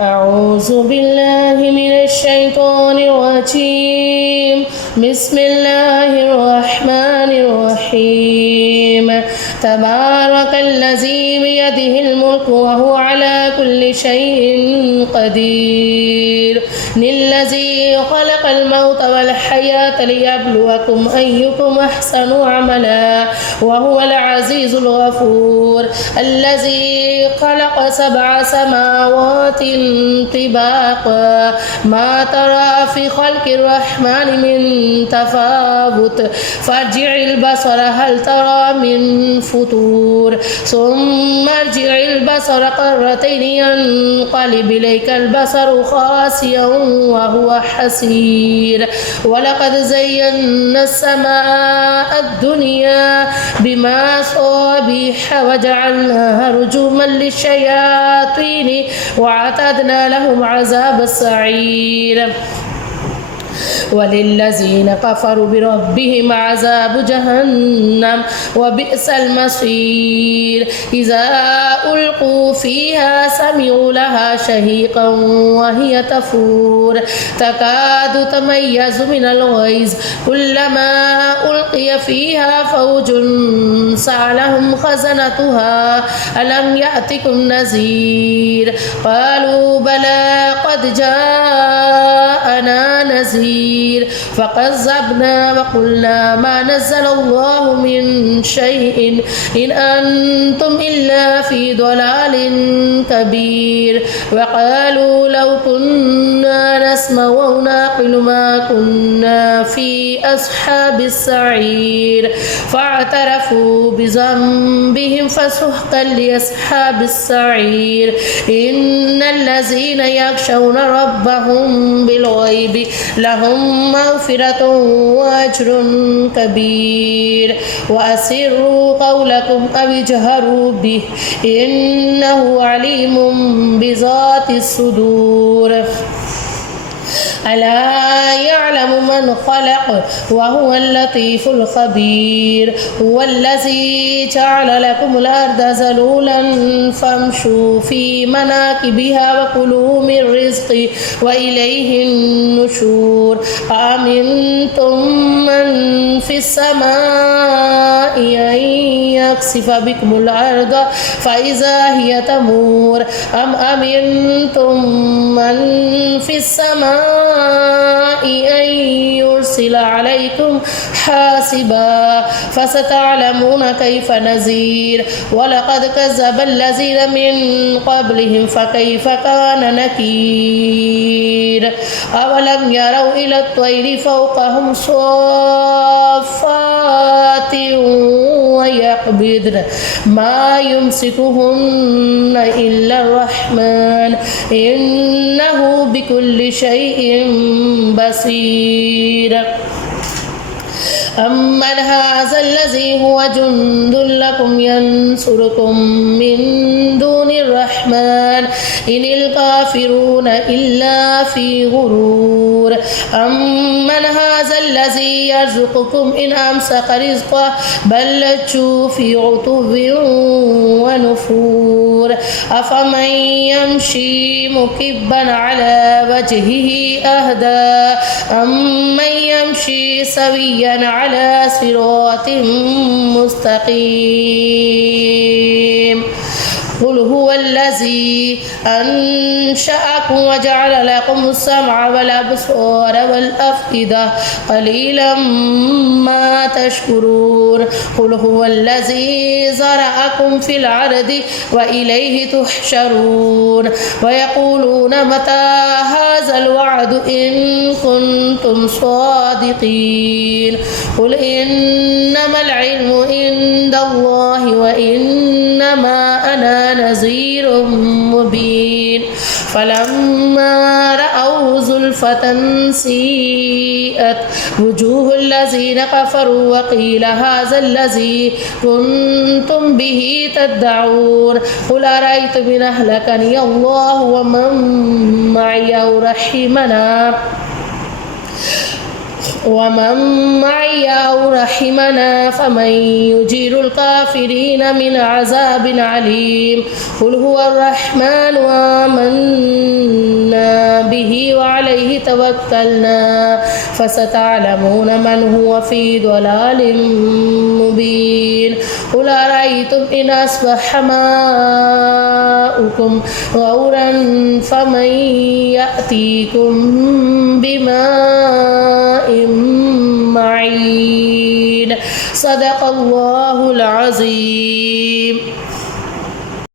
أعوذ بالله من الشيطان الرجيم. بسم الله الرحمن الرحيم. تبارك الذي بيده الملك وهو على كل شيء قدير. للذي خلق الموت والحياة ليبلوكم أيكم أحسن عملا وهو العزيز الغفور. الذي خلق 7 سماوات طباقا ما ترى في خلق الرحمن من تفاوت فارجع البصر هل ترى من فطور ثم ارجع البصر قرتين ينقلب إليك البصر خاسئا وهو حسير. ولقد زينا السماء الدنيا بمصابيح وجعلناها رجوما للشياطين وأعتدنا لهم عذاب السعير. وللذين كفروا بربهم عذاب جهنم وبئس المصير. إذا ألقوا فيها سمعوا لها شهيقا وهي تفور تكاد تميز من الغيظ كلما ألقي فيها فوج سألهم خزنتها ألم يأتكم نذير قالوا بلى قد جاءنا نذير فكذبنا وقلنا ما نزل الله من شيء إن أنتم إلا في ضلال كبير. وقالوا لو كنا نسمع أو نعقل ما كنا في أصحاب السعير فاعترفوا بذنبهم فسحقا لأصحاب السعير. إن الذين يخشون ربهم بالغيب لهم مغفرة وأجر كبير. وأسروا قولكم أو اجهروا به إنه عليم بذات الصدور. ألا يعلم من خلق وهو اللطيف الخبير. هو الذي جعل لكم الأرض ذلولا فامشوا في مناكبها وكلوا من رزقه وإليه النشور. أأمنتم من في السماء أن يخسف بكم الأرض فإذا هي تمور أم أمنتم من في السماء أن يرسل عليكم حاسبا فستعلمون كيف نذير. ولقد كذب الذين من قبلهم فكيف كان نكير. أولم يروا إلى الطير فوقهم صافات ويقبضن ما يمسكهن إلا الرحمن إنه بكل شيء بصير. أمن هذا الذي هو جند لكم ينصركم من دون الرحمن إن الكافرون إلا في غرور. أمن هذا الذي يرزقكم إن أمسك رزقه بل لجوا في عتو ونفور. أفمن يمشي مكبا على وجهه أهدى أمن يمشي سويا على صراط مستقيم. قل هو الذي أنشأكم وجعل لكم السمع والأبصار والأفئدة قليلا ما تشكرون. قل هو الذي زرعكم في الأرض وإليه تحشرون. ويقولون متى هذا الوعد إن كنتم صادقين. قل إنما العلم عند الله وإنما أنا نذير مبين. فلما رأوا زلفة سيئت وجوه الذين كفروا وقيل هذا الذي كنتم به تدعون. قل أرأيتم إن أهلكني الله ومن معي أو رحمنا فمن يجير الكافرين من عذاب عليم. قل هو الرحمن توكلنا فستعلمون من هو في ضلال مبين قل أرأيتم إن أصبح ماؤكم غورا فمن يأتيكم بماء معين صدق الله العظيم.